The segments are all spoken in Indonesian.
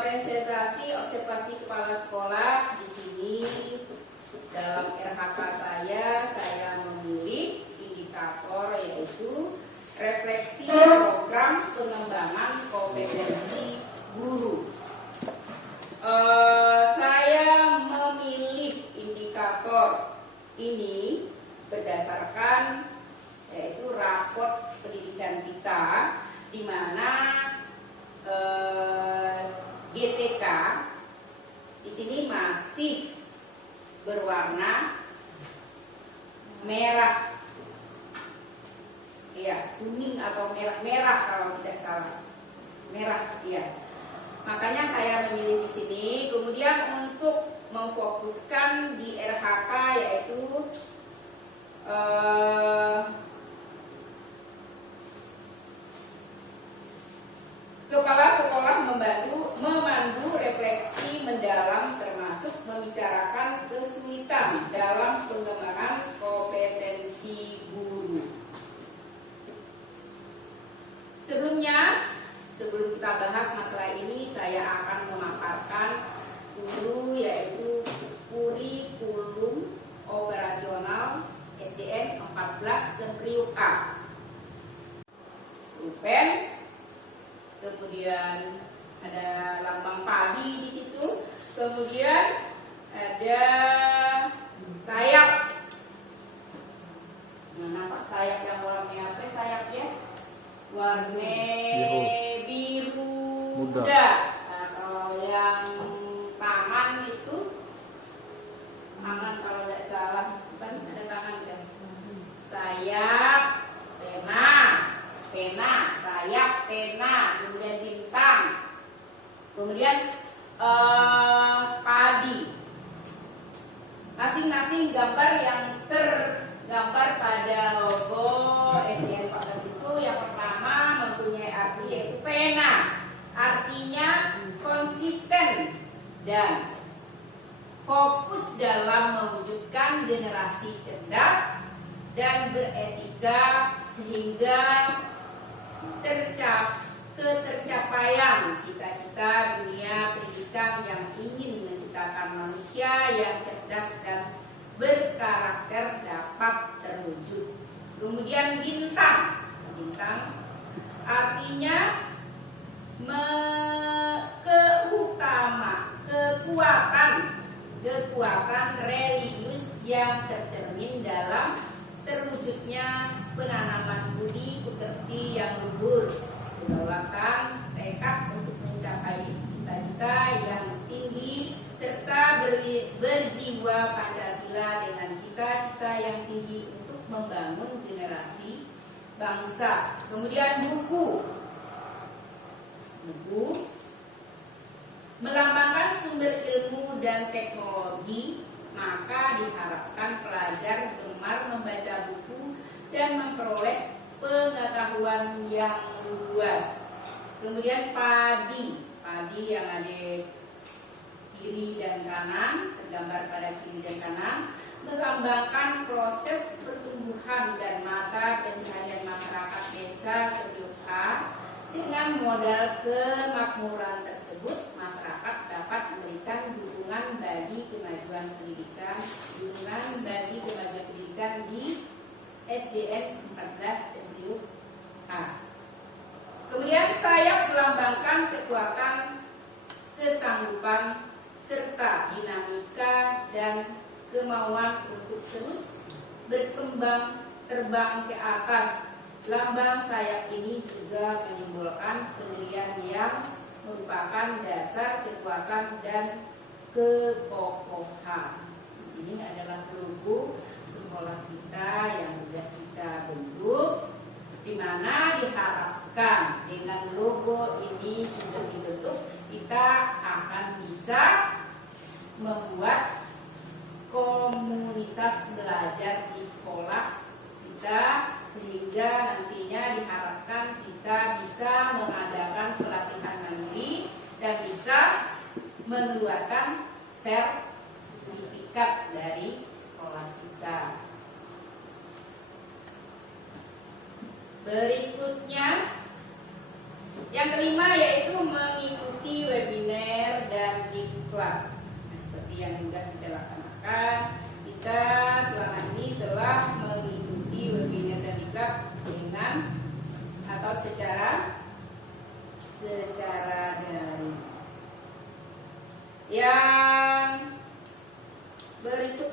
presentasi observasi kepala sekolah. Di sini dalam RHK saya memilih indikator yaitu refleksi program pengembangan kompetensi guru. Saya memilih indikator ini berdasarkan yaitu raport pendidikan kita, di mana GTK di sini masih berwarna merah, ya kuning atau merah kalau tidak salah, merah, ya. Makanya saya memilih di sini. Kemudian untuk memfokuskan di RHK yaitu kepala sekolah memandu refleksi mendalam termasuk membicarakan kesulitan dalam pengembangan kompetensi guru. Sebelum kita bahas masalah ini, saya akan memaparkan dulu yaitu kurikulum operasional SDN 14 Sempriuk A. Pulpen, kemudian ada lambang padi di situ, kemudian ada sayap. Nampak sayap yang warnanya apa? Sayapnya warna biru muda. Nah, kalau yang tangan itu, tangan kalau tidak salah, bukan ada tangan kan? Sayap, pena, sayap, pena, kemudian bintang, kemudian padi. Masing-masing gambar yang tergambar pada logo SDN 14 itu yang pertama mempunyai arti yaitu pena. Artinya konsisten dan fokus dalam mewujudkan generasi cerdas dan beretika sehingga tercapaian cita-cita dunia pendidikan yang ingin menciptakan manusia yang cerdas dan berkarakter dapat terwujud. Kemudian bintang artinya kekuatan religius yang tercermin dalam terwujudnya penanaman budi pekerti yang luhur, kedaulatan, tekad untuk mencapai cita-cita yang tinggi, serta berjiwa Pancasila dengan cita-cita yang tinggi untuk membangun generasi bangsa. Kemudian buku melambangkan sumber ilmu dan teknologi, maka diharapkan pelajar gemar membaca buku dan memperoleh pengetahuan yang luas. Kemudian padi yang ada kiri dan kanan, tergambar pada kiri dan kanan, melambangkan proses pertumbuhan dan mata pencaharian masyarakat desa Sempriuk A. Dengan modal kemakmuran tersebut, masyarakat dapat memberikan dukungan bagi kemajuan pendidikan di SDN 14 Sempriuk A. Kemudian sayap melambangkan kekuatan, kesanggupan, serta dinamika dan kemauan untuk terus berkembang terbang ke atas. Lambang sayap ini juga menyimbolkan pendirian yang merupakan dasar kekuatan dan kekokohan. Ini adalah logo sekolah kita yang sudah kita bentuk, di mana diharapkan dengan logo ini sudah dibentuk, kita akan bisa membuat komunitas belajar di sekolah kita, sehingga nantinya diharapkan kita bisa mengadakan pelatihan mandiri dan bisa mengeluarkan sertifikat dari sekolah kita. Berikutnya Yang kelima yaitu mengikuti webinar dan diklat. Nah, seperti yang sudah kita laksanakan, kita selama ini telah mengikuti webinar dan diklat dengan atau secara daring. Yang berikut,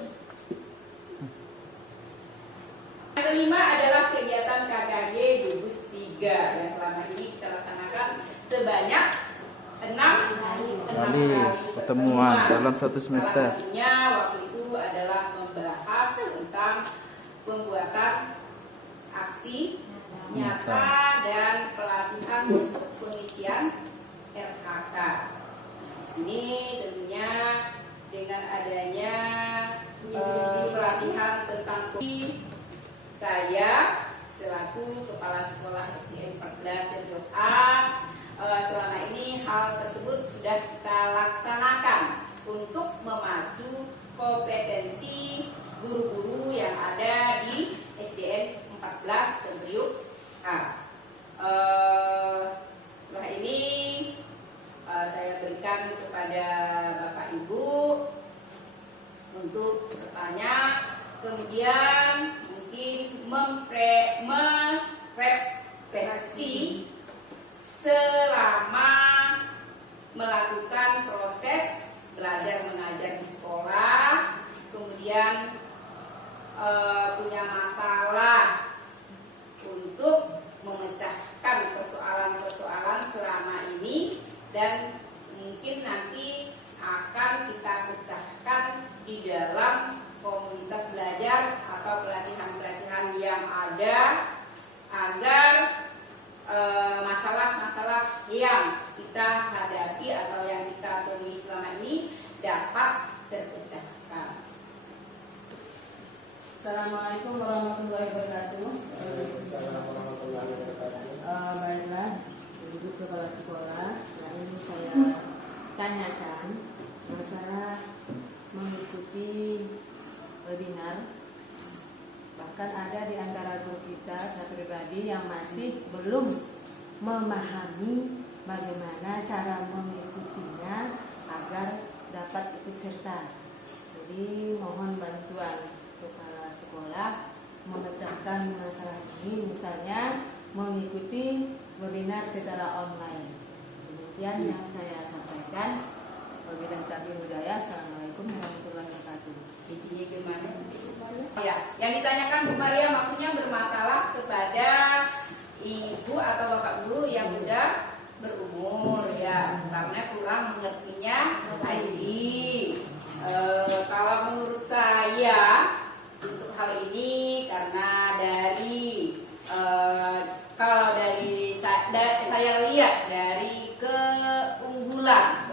yang kelima adalah kegiatan KKG gugus 3 yang selama ini kita laksanakan sebanyak 6 kali pertemuan dalam satu semester. Salah satunya waktu itu adalah membahas tentang pembuatan aksi nyata dan pelatihan untuk pengisian RHK. Di sini tentunya dengan adanya pelatihan tentang saya selaku Kepala Sekolah SDN 14 Serjok A, selama ini hal tersebut sudah kita laksanakan untuk memacu kompetensi guru-guru yang ada di SDN 14 Serjok A. Setelah ini saya berikan kepada Bapak Ibu untuk bertanya, kemudian mungkin merefleksi selama melakukan proses belajar mengajar di sekolah, kemudian punya masalah untuk memecahkan persoalan-persoalan selama ini, dan mungkin nanti akan kita pecahkan di dalam komunitas belajar atau pelatihan-pelatihan yang ada, agar masalah-masalah yang kita hadapi atau yang kita temui selama ini dapat terpecahkan. Assalamualaikum warahmatullahi wabarakatuh. Baiklah, Ibu Kepala Sekolah, yang ini saya tanyakan masalah mengikuti webinar. Bahkan ada di antara guru kita, saya pribadi, yang masih belum memahami bagaimana cara mengikutinya agar dapat ikut serta. Jadi mohon bantuan kepala sekolah memecahkan masalah ini, misalnya mengikuti webinar secara online. Demikian yang saya sampaikan. Wabillahi taufiq hidayah. Assalamualaikum warahmatullahi wabarakatuh. Intinya gimana? Ya, yang ditanyakan Bu Maria maksudnya bermasalah kepada ibu atau bapak guru yang sudah berumur, ya, karena kurang mengertinya IT. Kalau menurut saya untuk hal ini, karena kalau dari saya lihat dari keunggulan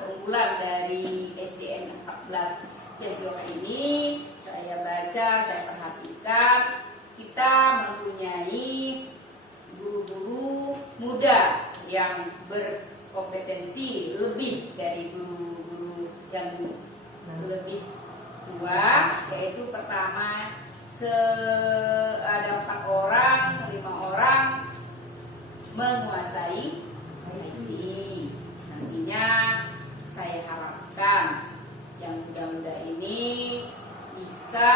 dari SDN 14 Serjok ini, saya baca, saya perhatikan, kita mempunyai guru-guru muda yang berkompetensi lebih dari guru-guru yang lebih tua, yaitu pertama ada 4 orang, 5 orang menguasai IT. Nantinya saya harapkan yang muda-muda ini bisa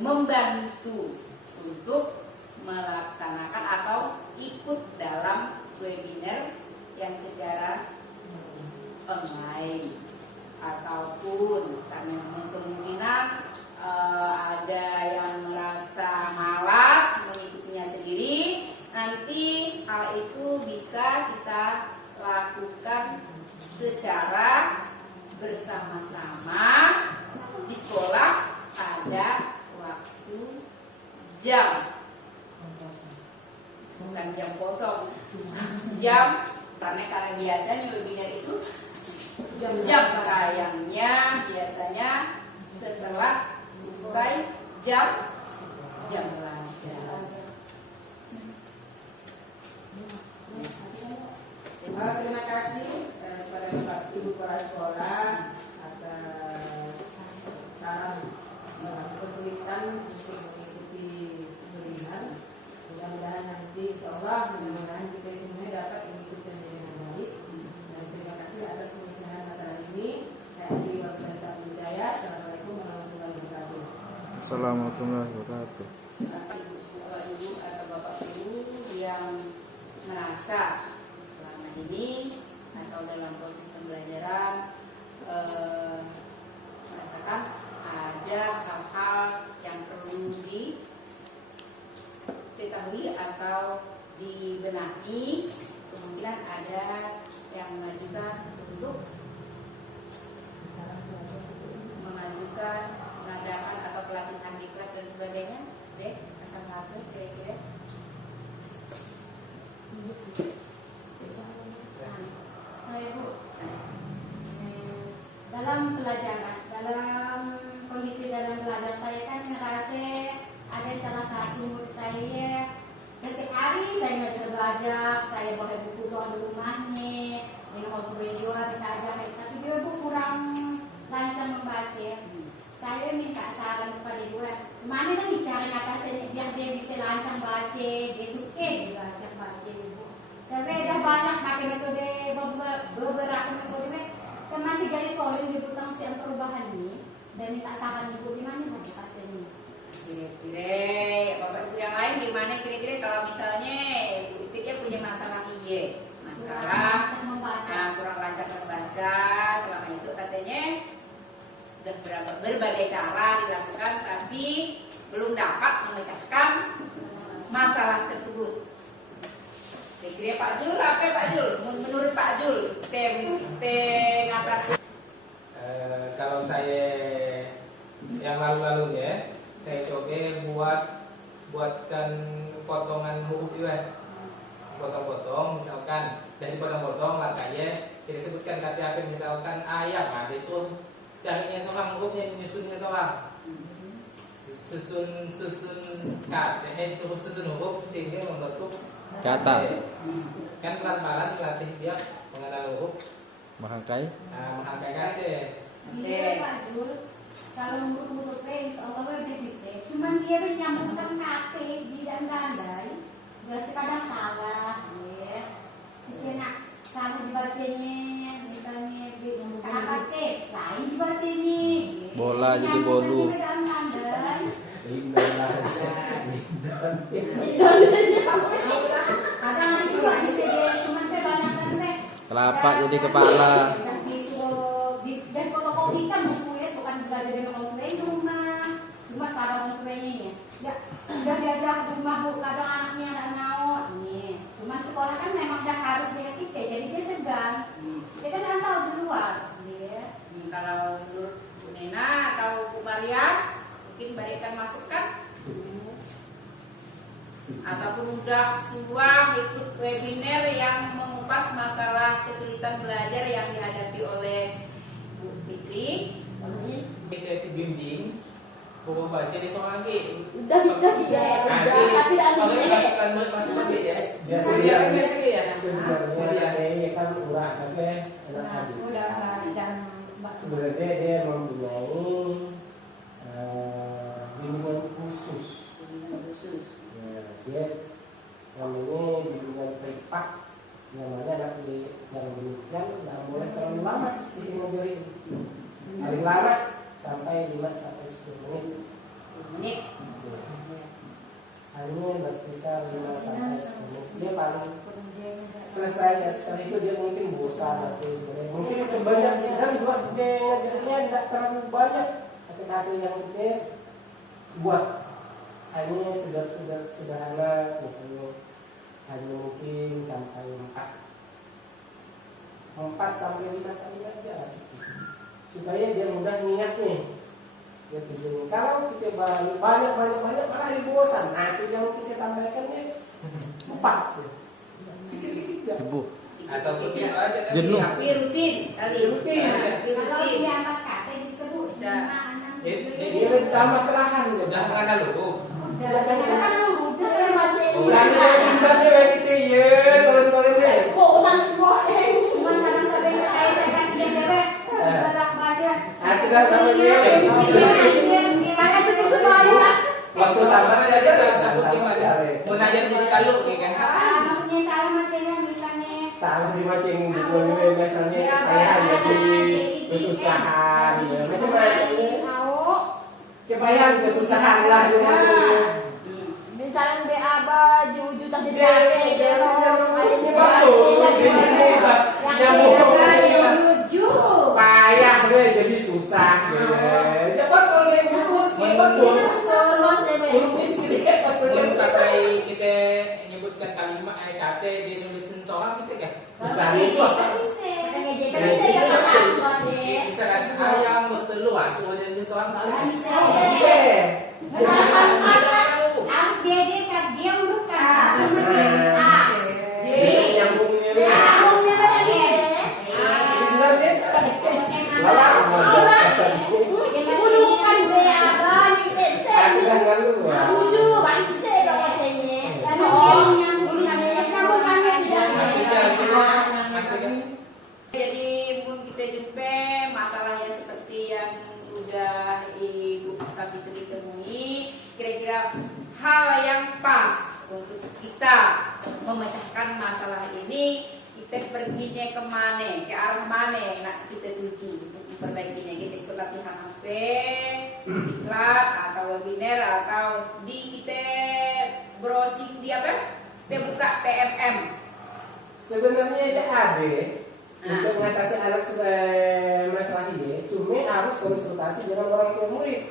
membantu untuk melaksanakan atau ikut dalam webinar yang secara online, ataupun karena kemungkinan ada yang merasa malas mengikutinya sendiri, nanti hal itu bisa kita lakukan secara bersama-sama di sekolah pada waktu jam, bukan jam kosong, jam, karena biasanya webinar itu jam tayangnya biasanya setelah usai jam belajar. Terima kasih kepada Bapak Ibu Kepala Sekolah atas saran kesulitan untuk mengikuti webinar. Mudah-mudahan nanti insya Allah mudah-mudahan kita semuanya dapat mengikutkan dengan baik. Dan terima kasih atas pembicaraan masalah ini. Saya akhiri waktu dan tak budaya. Assalamualaikum warahmatullahi wabarakatuh. Assalamualaikum warahmatullahi wabarakatuh. Ibu atau bapak ibu yang merasa selama ini atau dalam proses pembelajaran merasakan ada hal-hal yang perlu diketahui atau dibenahi, kemungkinan ada yang mengajukan untuk mengajukan pengadaan atau pelatihan diklat dan sebagainya. Dek, asal apa kira-kira? Saya Bu, dalam pelajaran, dalam kondisi dalam belajar saya kan merasa ada salah satu murid saya setiap hari saya ngajar belajar, saya bawa buku doang di rumahnya, dengan waktu beliau kita ajar, tapi dia Bu kurang lancar membaca. Saya minta saran kepada dia, mana nih cara ngatasin biar dia bisa lancar baca, dia suka belajar baca Ibu. Tapi ada banyak pakai metode beberapa metode kan masih jadi poin di potensial perubahan ini dan minta saran Ibu gimana ngatasin ini. Kira-kira bapak ibu yang lain gimana kira-kira kalau misalnya ibu Ipit punya masalah masalah kurang lancar membaca selama itu katanya sudah berbagai cara dilakukan tapi belum dapat memecahkan masalah tersebut. Kira-kira Pak Jul apa Pak Jul? Menurut Pak Jul ngatakan kalau saya yang lalu-lalunya saya coba buatkan potongan huruf juga, potong-potong misalkan dari potong-potong langkahnya kita sebutkan kata apa misalkan ayam, nah besok carinya seorang hurufnya menyusunnya seorang susun susun huruf sehingga membentuk Kata. kan pelan-pelan latih dia mengenal huruf Merangkai. menghangkai kata. Iya Pak Jul, kalau huruf-huruf insya Allah dia bisa. Cuman dia menyambungkan kata di dan gandai, biasa kadang salah, ya. Jika nak salah dibacanya, misalnya di kata lain dibacanya. Bola jadi bolu. Kadang ada juga bisa cuman saya banyak kan Telapak jadi kepala. Dan fotokopikan buku ya, bukan belajar di rumah. Cuma kadang orang tuanya ya, udah diajak di rumah Bu, kadang anaknya nggak mau nih. Cuma sekolah kan memang udah harus dengan kita, jadi dia segan. Dia kan nggak tahu di luar. Ya. kalau menurut Bu Nena atau Bu Maria mungkin berikan masukan ataupun udah suah ikut webinar yang mengupas masalah kesulitan belajar yang dihadapi oleh Bu Fitri. Kita bimbing buku baca di seorang lagi. Udah ya, tapi masih lagi ya. Biasanya ya. sebenarnya kan kurang tapi sebenarnya dia mempunyai bimbingan khusus. Nah, dia namanya bimbingan privat, namanya anak di yang demikian nggak boleh terlalu lama sih ngajarin. Paling lama sampai 5 sampai 10 menit. 10 menit. Hanya berkisar 5 sampai 10 menit. Dia paling selesai ya, setelah itu dia mungkin bosan atau sebenarnya mungkin banyak dan buat dia ngajarnya tidak terlalu banyak kata-kata yang dia buat hanya sederhana misalnya hanya mungkin sampai 4 sampai 5 kali aja supaya dia mudah mengingatnya. Dia tujuannya kalau kita banyak malah dia bosan. Nah itu yang kita sampaikannya 4 sikit-sikit ya. Ibu. Ataupun itu aja kan Jenuh. Tapi rutin kali. Rutin. kalau diangkat kata disebut Bisa. Dia tambah perlahan dia. udah mengenal huruf. Udah baca Udah kita ya, turun-turun deh. cuman kadang sampai saya kasih dia cewek balak baca. Aku dah sama dia. Karena itu supaya waktu sampai ada salah satu sama tim ada. ada. Mau nanya jadi kalau ya kan? Maksudnya salah macamnya misalnya. Salah dimacing di keluarga misalnya supaya jadi kesusahan ya macam-macam supaya kesusahan lah ya. Misalnya be aba juju tak jadi Dia payah deh jadi susah ya betul yang bagus ya betul Belum pakai kita nyebutkan kalimat kata di Indonesia seorang bisa kan? bisa itu Bisa ayam bertelur, semua dari seorang bisa. Harus dia bukan. nyambungnya Nyambungnya lagi. sebenarnya malah Bukan be aba ni kita. jangan lu ya Tuju, bang bisa dong katanya. Jadi pun kita jumpa masalah yang seperti yang udah Ibu Sabitri temui, kira-kira hal yang pas untuk kita memecahkan masalah ini, kita perginya kemana, ke arah mana nak kita tuju untuk memperbaikinya. Kita ikut latihan HP, iklan atau webinar atau di kita browsing di apa? Kita buka PMM. sebenarnya ada untuk mengatasi anak masalah ini, cuma harus konsultasi dengan orang tua murid.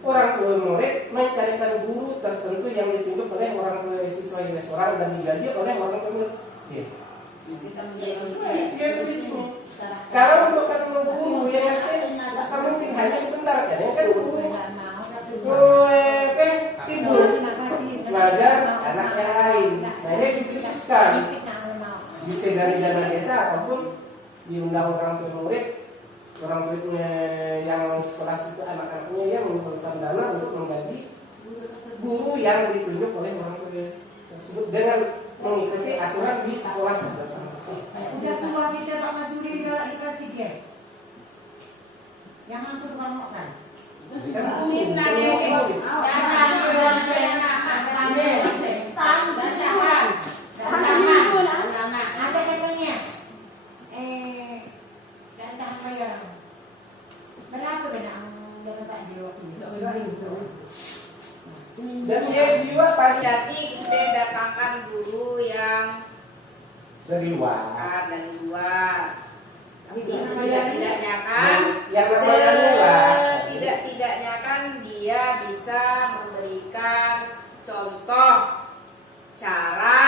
Orang tua murid mencarikan guru tertentu yang ditunjuk oleh orang tua siswa yang seorang dan digaji oleh orang tua murid. Kita menjadi solusi. Ya solusinya. Kalau untuk ketemu guru yang akan mungkin hanya sebentar kan, yang kan guru kan sibuk belajar anak yang lain. Nah ini dikhususkan bisa dari dana desa ataupun diundang orang tua murid, orang muridnya yang sekolah itu anak-anaknya yang mengumpulkan dana untuk menggaji guru yang ditunjuk oleh orang tua tersebut dengan mengikuti aturan di sekolah bersama. Udah semua kita Pak Masudi nolak di kelas 3. Yang aku tukang makan. Minta deh, Ada katanya. Datang bayar. Berapa benar dengan Pak Dewa? Dan dia juga pasti Jadi kita datangkan guru yang dari luar. dari luar. Tapi tidak-tidaknya kan, Yang namanya murah. tidak-tidaknya kan dia bisa memberikan contoh cara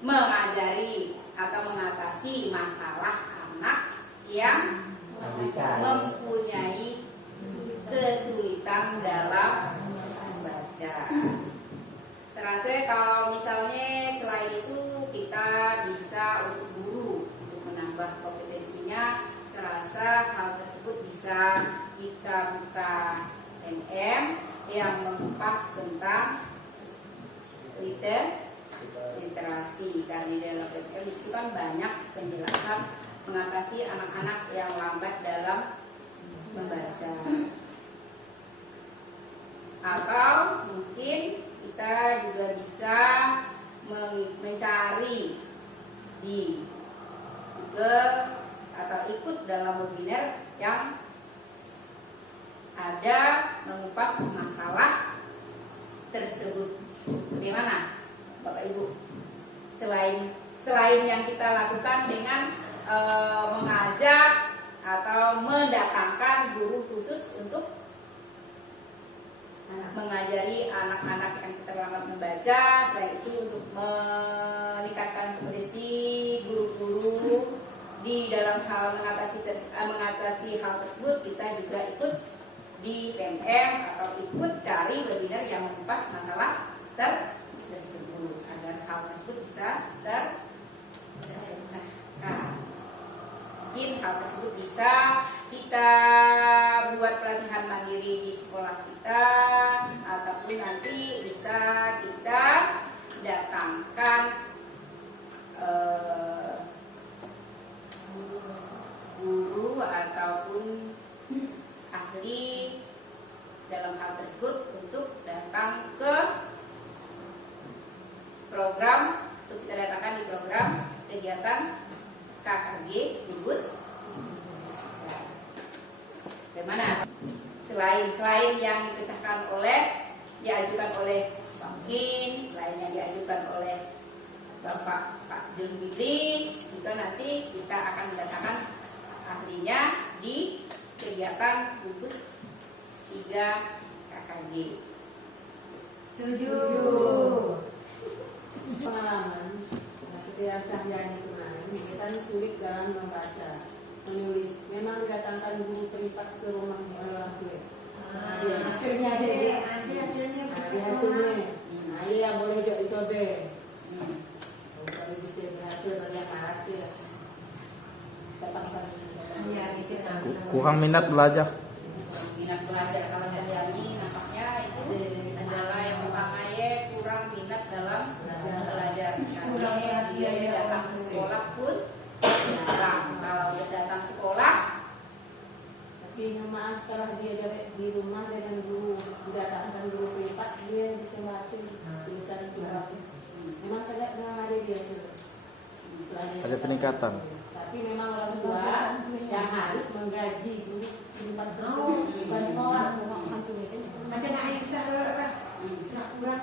mengajari atau mengatasi masalah anak yang mempunyai kesulitan dalam membaca. Serasa kalau misalnya selain itu kita bisa untuk guru untuk menambah kompetensinya, serasa hal tersebut bisa kita buka MM yang mengupas tentang literasi. Karena di dalam MM itu kan banyak penjelasan mengatasi anak-anak yang lambat dalam membaca. Atau mungkin kita juga bisa mencari di Google atau ikut dalam webinar yang ada mengupas masalah tersebut. Bagaimana Bapak Ibu? Selain yang kita lakukan dengan mengajak atau mendatangkan guru khusus untuk mengajari anak-anak yang terlambat membaca, selain itu untuk meningkatkan kompetensi guru-guru di dalam hal mengatasi hal tersebut, kita juga ikut di PMM atau ikut cari webinar yang mengupas masalah tersebut agar hal tersebut bisa terpecahkan. Mungkin hal tersebut bisa kita buat pelatihan mandiri di sekolah kita, ataupun nanti bisa kita datangkan guru ataupun ahli dalam hal tersebut KKG gugus. Bagaimana? Selain yang diajukan oleh Bangkin, selain yang diajukan oleh Bapak Pak Julbili, juga nanti kita akan mendatangkan ahlinya di kegiatan gugus 3 KKG. Setuju. Pengalaman, nah, ketika Cahyani kemarin, kita ini sulit dalam membaca, menulis. Memang datangkan guru privat ke rumah orang tua. Hasilnya ada. Hasilnya. Di hasilnya. Nah, ini yang boleh dicoba. Kalau bisa berhasil dari yang hasil. Datangkan. Iya, di sini. Kurang minat belajar. Minat belajar kalau Cahyani nampaknya itu kendala yang utama ya, kurang minat dalam belajar. Karena dia datang ke sekolah pun jarang. Kalau udah datang sekolah, Tapi maaf setelah dia di rumah dengan guru, didatangkan guru privat, dia bisa baca tulisan itu. Memang saya pernah ada dia tuh. Ada peningkatan. Tapi memang orang tua yang harus menggaji guru privat tersebut, bukan sekolah. Macam nak yang apa? Nak kurang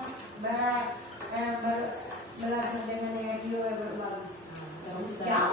belajar dengan radio yang bagus. Terus Ya,